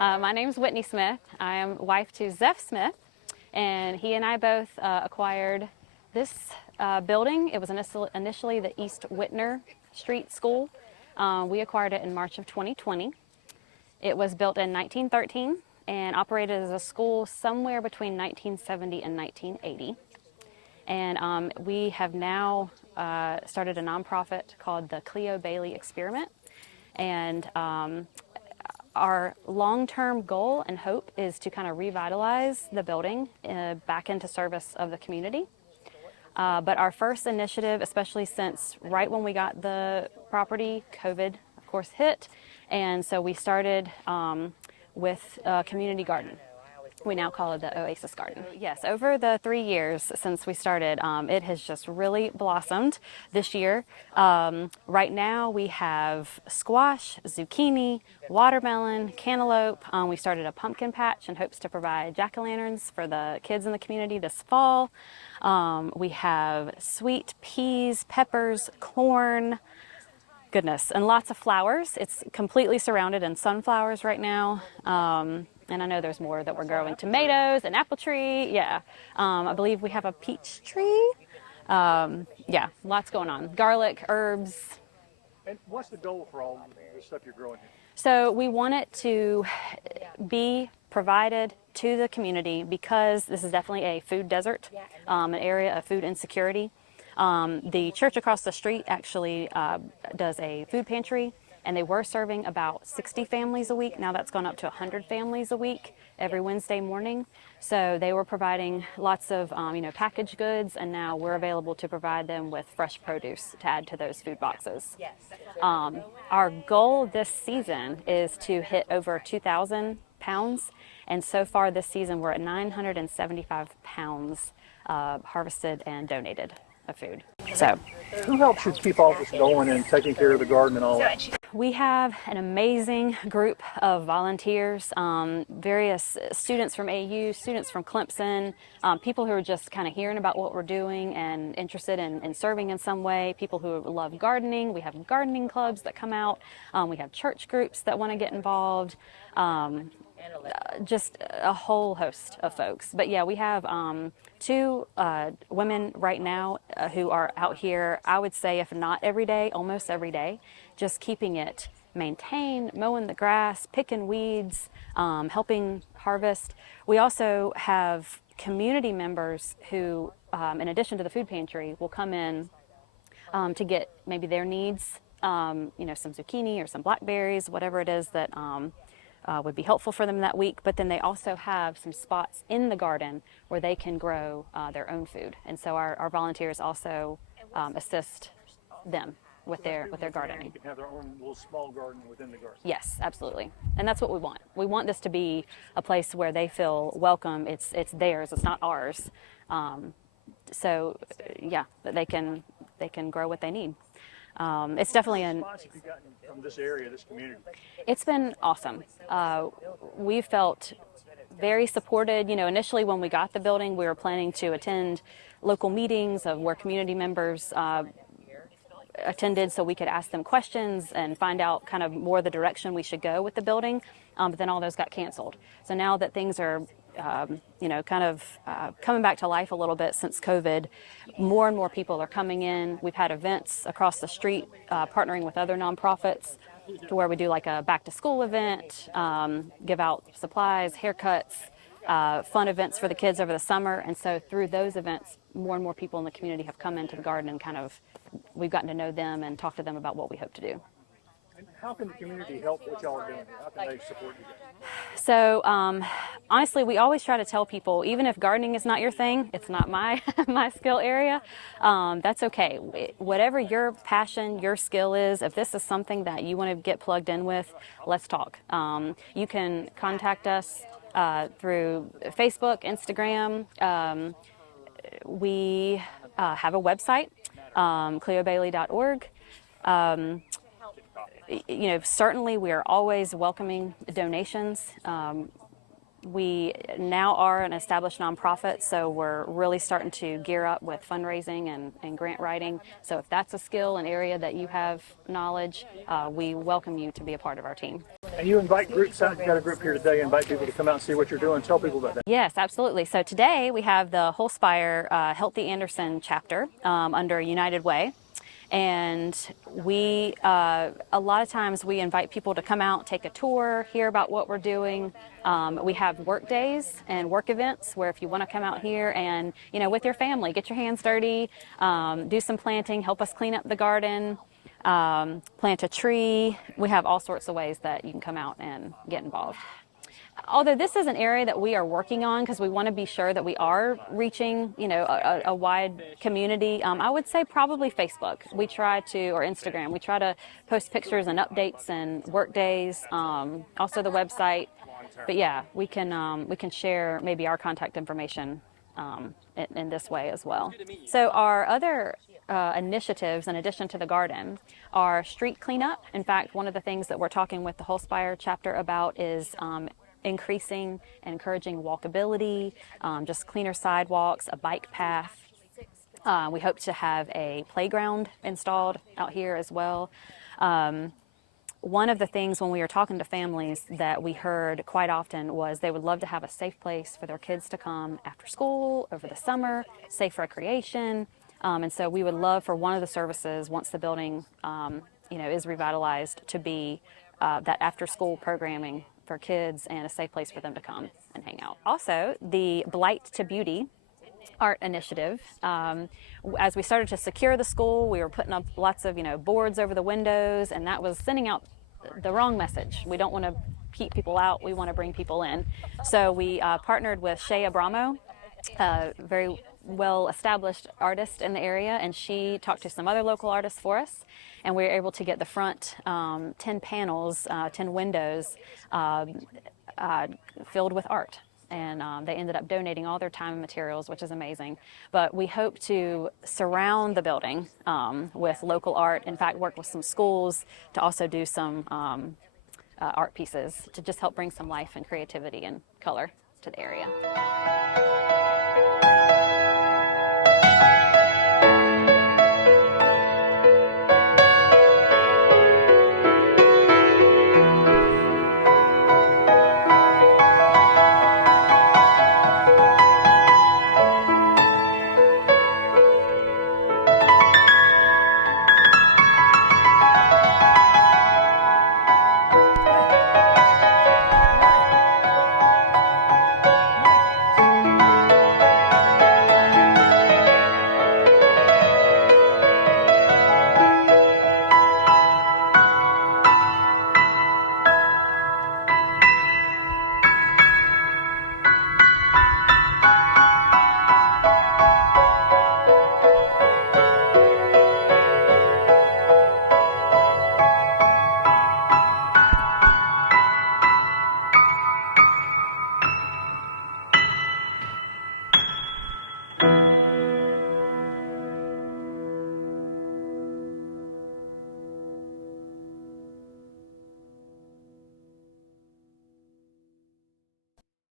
My name's Whitney Smith. I am wife to Zeph Smith, and he and I both acquired this building. It was initially the East Whitner Street School. We acquired it in March of 2020. It was built in 1913 and operated as a school somewhere between 1970 and 1980. And we have now started a nonprofit called the Cleo Bailey Experiment. And our long-term goal and hope is to kind of revitalize the building back into service of the community. But our first initiative, especially since right when we got the property, COVID, of course, hit. And so we started with a community garden. We now call it the Oasis Garden. Yes, over the 3 years since we started, it has just really blossomed this year. Right now we have squash, zucchini, watermelon, cantaloupe. We started a pumpkin patch in hopes to provide jack-o'-lanterns for the kids in the community this fall. We have sweet peas, peppers, corn, goodness, and lots of flowers. It's completely surrounded in sunflowers right now. And I know there's more that we're growing. Tomatoes, an apple tree, yeah. I believe we have a peach tree. Yeah, lots going on. Garlic, herbs. And what's the goal for all the stuff you're growing here? So we want it to be provided to the community because this is definitely a food desert, an area of food insecurity. The church across the street actually does a food pantry, and they were serving about 60 families a week. Now that's gone up to 100 families a week every Wednesday morning. So they were providing lots of packaged goods, and now we're available to provide them with fresh produce to add to those food boxes. Our goal this season is to hit over 2,000 pounds, and so far this season we're at 975 pounds harvested and donated of food. So, who helps you keep all this going and taking care of the garden and all that? We have an amazing group of volunteers, various students from AU, students from Clemson, people who are just kind of hearing about what we're doing and interested in serving in some way, people who love gardening. We have gardening clubs that come out. We have church groups that want to get involved. Just a whole host of folks. But yeah, we have two women right now who are out here, I would say, if not every day, almost every day, just keeping it maintained, mowing the grass, picking weeds, helping harvest. We also have community members who, in addition to the food pantry, will come in to get maybe their needs, some zucchini or some blackberries, whatever it is that would be helpful for them that week. But then they also have some spots in the garden where they can grow their own food. And so our volunteers also assist them with their gardening. They can have their own little small garden within the garden. Yes, absolutely. And that's what we want. We want this to be a place where they feel welcome. It's theirs, it's not ours. So yeah, that they can grow what they need. It's definitely What response have you gotten from this area, this community? It's been awesome. We felt very supported. Initially when we got the building, we were planning to attend local meetings of where community members attended so we could ask them questions and find out kind of more the direction we should go with the building. But then all those got canceled. So now that things are coming back to life a little bit since COVID, more and more people are coming in. We've had events across the street, partnering with other nonprofits to where we do like a back to school event, give out supplies, haircuts, fun events for the kids over the summer. And so through those events, more and more people in the community have come into the garden and we've gotten to know them and talk to them about what we hope to do. And how can the community help what y'all are doing? How can they support you guys? So honestly, we always try to tell people, even if gardening is not your thing, it's not my skill area, that's okay. Whatever your passion, your skill is, if this is something that you want to get plugged in with, let's talk. You can contact us through Facebook, Instagram. We have a website, cleobailey.org. Certainly we are always welcoming donations. We now are an established nonprofit, so we're really starting to gear up with fundraising and grant writing. So if that's a skill, an area that you have knowledge, we welcome you to be a part of our team. And you invite groups out. You got a group here today. Invite people to come out and see what you're doing. Tell people about that. Yes, absolutely. So today we have the Holspire Healthy Anderson chapter under United Way. And we, a lot of times we invite people to come out, take a tour, hear about what we're doing. We have work days and work events where if you want to come out here and, you know, with your family, get your hands dirty, do some planting, help us clean up the garden, plant a tree. We have all sorts of ways that you can come out and get involved. Although this is an area that we are working on because we want to be sure that we are reaching, you know, a wide community, I would say probably Facebook. We try to, or Instagram, we try to post pictures and updates and work days, also the website. But yeah, we can share maybe our contact information in this way as well. So our other initiatives, in addition to the garden, are street cleanup. In fact, one of the things that we're talking with the Holspire chapter about is increasing and encouraging walkability, just cleaner sidewalks, a bike path. We hope to have a playground installed out here as well. One of the things when we were talking to families that we heard quite often was they would love to have a safe place for their kids to come after school, over the summer, safe recreation. And so we would love for one of the services, once the building you know, is revitalized, to be that after-school programming for kids and a safe place for them to come and hang out. Also, the Blight to Beauty art initiative. As we started to secure the school, we were putting up lots of, you know, boards over the windows, and that was sending out the wrong message. We don't want to keep people out. We want to bring people in. So we partnered with Shea Abramo, a very well-established artist in the area, and she talked to some other local artists for us, and we were able to get the front 10 panels, 10 windows filled with art. And they ended up donating all their time and materials, which is amazing. But we hope to surround the building with local art. In fact, work with some schools to also do some art pieces to just help bring some life and creativity and color to the area.